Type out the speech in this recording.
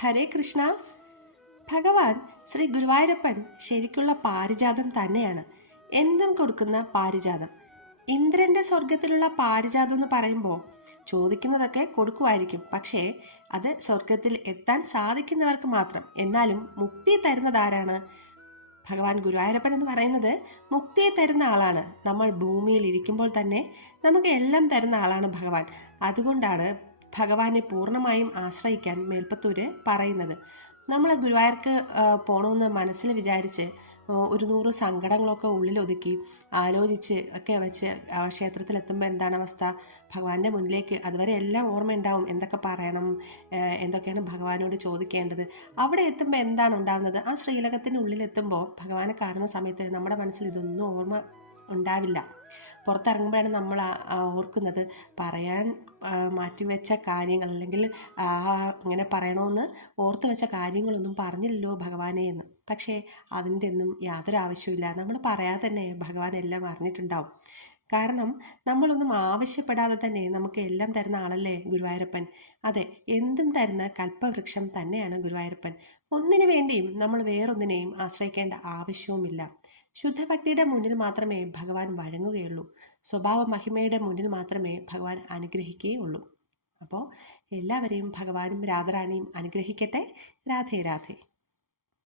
ഹരേ കൃഷ്ണ. ഭഗവാൻ ശ്രീ ഗുരുവായൂരപ്പൻ ശരിക്കുള്ള പാരിജാതം തന്നെയാണ്, എന്തും കൊടുക്കുന്ന പാരിജാതം. ഇന്ദ്രന്റെ സ്വർഗത്തിലുള്ള പാരിജാതം എന്ന് പറയുമ്പോൾ ചോദിക്കുന്നതൊക്കെ കൊടുക്കുമായിരിക്കും, പക്ഷേ അത് സ്വർഗത്തിൽ എത്താൻ സാധിക്കുന്നവർക്ക് മാത്രം. എന്നാലും മുക്തി തരുന്നതാരാണ്? ഭഗവാൻ ഗുരുവായൂരപ്പൻ എന്ന് പറയുന്നത് മുക്തിയെ തരുന്ന ആളാണ്. നമ്മൾ ഭൂമിയിൽ ഇരിക്കുമ്പോൾ തന്നെ നമുക്ക് എല്ലാം തരുന്ന ആളാണ് ഭഗവാൻ. അതുകൊണ്ടാണ് ഭഗവാനെ പൂർണ്ണമായും ആശ്രയിക്കാൻ മേൽപ്പത്തൂര് പറയുന്നത്. നമ്മൾ ഗുരുവായൂർക്ക് പോകണമെന്ന് മനസ്സിൽ വിചാരിച്ച് ഒരു 100 സങ്കടങ്ങളൊക്കെ ഉള്ളിലൊതുക്കി ആലോചിച്ച് ഒക്കെ വെച്ച് ക്ഷേത്രത്തിലെത്തുമ്പോൾ എന്താണ് അവസ്ഥ? ഭഗവാന്റെ മുന്നിലേക്ക് അതുവരെ എല്ലാം ഓർമ്മയുണ്ടാവും, എന്തൊക്കെ പറയണം, എന്തൊക്കെയാണ് ഭഗവാനോട് ചോദിക്കേണ്ടത്. അവിടെ എത്തുമ്പോൾ എന്താണ് ഉണ്ടാകുന്നത്? ആ ശ്രീലകത്തിൻ്റെ ഉള്ളിലെത്തുമ്പോൾ ഭഗവാനെ കാണുന്ന സമയത്ത് നമ്മുടെ മനസ്സിൽ ഇതൊന്നും ഓർമ്മ ഉണ്ടാവില്ല. പുറത്തിറങ്ങുമ്പോഴാണ് നമ്മൾ ഓർക്കുന്നത് പറയാൻ മാറ്റിവെച്ച കാര്യങ്ങൾ, അല്ലെങ്കിൽ ഇങ്ങനെ പറയണമെന്ന് ഓർത്ത് വെച്ച കാര്യങ്ങളൊന്നും പറഞ്ഞില്ലല്ലോ ഭഗവാനെ എന്ന്. പക്ഷേ അതിൻ്റെ ഒന്നും യാതൊരു ആവശ്യമില്ല. നമ്മൾ പറയാതെ തന്നെ ഭഗവാൻ എല്ലാം അറിഞ്ഞിട്ടുണ്ടാവും. കാരണം നമ്മളൊന്നും ആവശ്യപ്പെടാതെ തന്നെ നമുക്ക് എല്ലാം തരുന്ന ആളല്ലേ ഗുരുവായൂരപ്പൻ. അതെ, എന്തും തരുന്ന കൽപ്പവൃക്ഷം തന്നെയാണ് ഗുരുവായൂരപ്പൻ. ഒന്നിനു വേണ്ടിയും നമ്മൾ വേറൊന്നിനെയും ആശ്രയിക്കേണ്ട ആവശ്യവുമില്ല. ശുദ്ധഭക്തിയുടെ മുന്നിൽ മാത്രമേ ഭഗവാൻ വഴങ്ങുകയുള്ളൂ. സ്വഭാവ മഹിമയുടെ മുന്നിൽ മാത്രമേ ഭഗവാൻ അനുഗ്രഹിക്കുകയുള്ളൂ. അപ്പോൾ എല്ലാവരെയും ഭഗവാനും രാധാറാണിയും അനുഗ്രഹിക്കട്ടെ. രാധേ രാധേ.